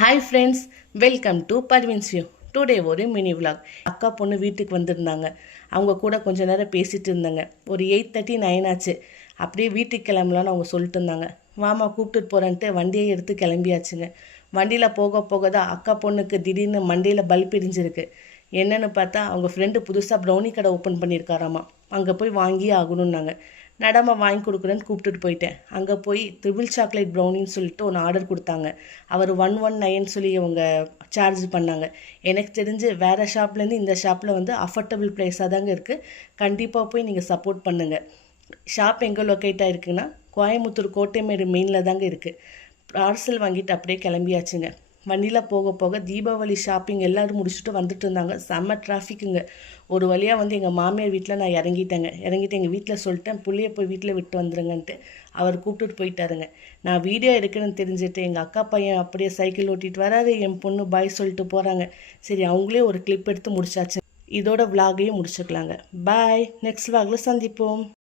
Hi friends, welcome to Parveen's view. Today ஒரு mini vlog. அக்கா பொண்ணு வீட்டுக்கு வந்திருந்தாங்க. அவங்க கூட கொஞ்ச நேரம் பேசிகிட்டு இருந்தாங்க. ஒரு 8:30 9 ஆச்சு. அப்படியே வீட்டுக்கு கிளம்பலான்னு அவங்க சொல்லிட்டு இருந்தாங்க. வாமா கூப்பிட்டுட்டு போகிறேன்ட்டு வண்டியை எடுத்து கிளம்பியாச்சுங்க. வண்டியில் போக போக தான் அக்கா பொண்ணுக்கு திடீர்னு மண்டியில் பல்ப் எரிஞ்சிருக்கு. என்னென்னு பார்த்தா அவங்க ஃப்ரெண்டு புதுசாக ப்ரௌனி கடை ஓப்பன் பண்ணியிருக்காராமா. அங்கே போய் வாங்கியே ஆகணும்னாங்க. நடமா வாங்கி கொடுக்குறேன்னு கூப்பிட்டுட்டு போயிட்டேன். அங்கே போய் ட்ரிபிள் சாக்லேட் ப்ரௌனின்னு சொல்லிட்டு ஒன்று ஆர்டர் கொடுத்தாங்க. அவர் 119 சொல்லி அவங்க சார்ஜ் பண்ணாங்க. எனக்கு தெரிஞ்சு வேறு ஷாப்லேருந்து இந்த ஷாப்பில் வந்து அஃபோர்டபுள் ப்ரைஸாக தாங்க இருக்குது. கண்டிப்பாக போய் நீங்கள் சப்போர்ட் பண்ணுங்கள். ஷாப் எங்கே லொக்கேட் ஆகிருக்குன்னா கோயம்புத்தூர் கோட்டைமேடு மெயினில் தாங்க இருக்குது. பார்சல் வாங்கிட்டு அப்படியே கிளம்பியாச்சுங்க. வண்டியில் போக போக தீபாவளி ஷாப்பிங் எல்லோரும் முடிச்சுட்டு வந்துட்டு இருந்தாங்க. செம்ம டிராஃபிக்குங்க. ஒரு வழியாக வந்து எங்கள் மாமியார் வீட்டில் நான் இறங்கிட்டு எங்கள் வீட்டில் சொல்லிட்டேன், புள்ளைய போய் வீட்டில் விட்டு வந்துருங்கன்ட்டு. அவர் கூப்பிட்டுட்டு போயிட்டாருங்க. நான் வீடியோ எடுக்கணும்னு தெரிஞ்சுட்டு எங்கள் அக்கா பையன் அப்படியே சைக்கிள் ஓட்டிகிட்டு வராரு. என் பொண்ணு பாய் சொல்லிட்டு போகிறாங்க. சரி, அவங்களே ஒரு கிளிப் எடுத்து முடிச்சாச்சு. இதோட விலாகையும் முடிச்சுக்கலாங்க. பாய், நெக்ஸ்ட் விலாகில் சந்திப்போம்.